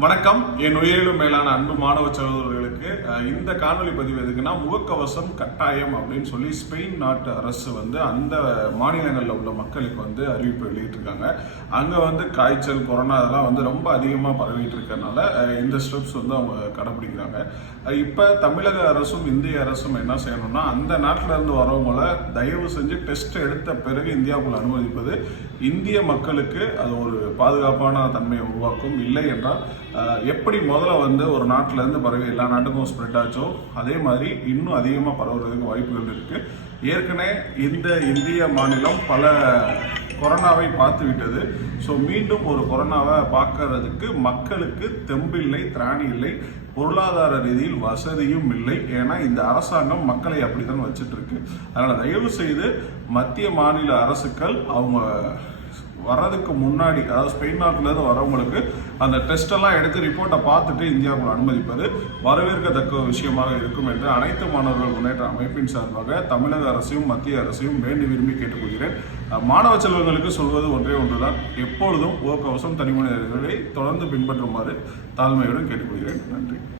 வணக்கம். என் உயிரிலும் மேலான அன்பு மாணவ சகோதரர்களுக்கு இந்த காணொளி பதிவு எதுக்குன்னா முகக்கவசம் கட்டாயம் அப்படின்னு சொல்லி ஸ்பெயின் நாட்டு அரசு வந்து அந்த மாநிலங்களில் உள்ள மக்களுக்கு வந்து அறிவிப்பு வெளியிட்டிருக்காங்க. அங்கே வந்து காய்ச்சல் கொரோனா அதெல்லாம் வந்து ரொம்ப அதிகமாக பரவிட்டு இருக்கறனால இந்த ஸ்டெப்ஸ் வந்து அவங்க கடைப்பிடிக்கிறாங்க. இப்போ தமிழக அரசும் இந்திய அரசும் என்ன செய்யணும்னா அந்த நாட்டில் இருந்து வரவங்கள தயவு செஞ்சு டெஸ்ட் எடுத்த பிறகு இந்தியாவுக்குள் அனுமதிப்பது இந்திய மக்களுக்கு அது ஒரு பாதுகாப்பான தன்மையை உருவாக்கும் இல்லை என்றால் எப்படி முதல்ல வந்து ஒரு நாட்டிலேருந்து பரவி எல்லா நாட்டுக்கும் ஸ்ப்ரெட் ஆச்சோ அதே மாதிரி இன்னும் அதிகமாக பரவுறதுக்கு வாய்ப்புகள் இருக்குது ஏற்கனவே இந்த இந்திய மாநிலம் பல கொரோனாவை பார்த்து விட்டது. ஸோ மீண்டும் ஒரு கொரோனாவை பார்க்கறதுக்கு மக்களுக்கு தெம்பில்லை திராணி இல்லை பொருளாதார ரீதியில் வசதியும் இல்லை. ஏன்னா இந்த அரசாங்கம் மக்களை அப்படித்தான் வச்சுட்டு இருக்கு. அதனால் தயவு செய்து மத்திய மாநில அரசுகள் அவங்க வர்றதுக்கு முன்னாடி அதாவது ஸ்பெயின் நாட்டிலேருந்து வரவங்களுக்கு அந்த டெஸ்டெல்லாம் எடுத்து ரிப்போர்ட்டை பார்த்துட்டு இந்தியாவுக்கு அனுமதிப்பது வரவேற்கத்தக்க விஷயமாக இருக்கும் என்று அனைத்து மாணவர்கள் முன்னேற்ற அமைப்பின் சார்பாக தமிழக அரசையும் மத்திய அரசையும் வேண்டி விரும்பி கேட்டுக்கொள்கிறேன். மாணவ செல்வங்களுக்கு சொல்வது ஒன்றே ஒன்றுதான். எப்பொழுதும் முகக்கவசம் தனிமனிதர்களை தொடர்ந்து பின்பற்றுமாறு தாழ்மையுடன் கேட்டுக்கொள்கிறேன். நன்றி.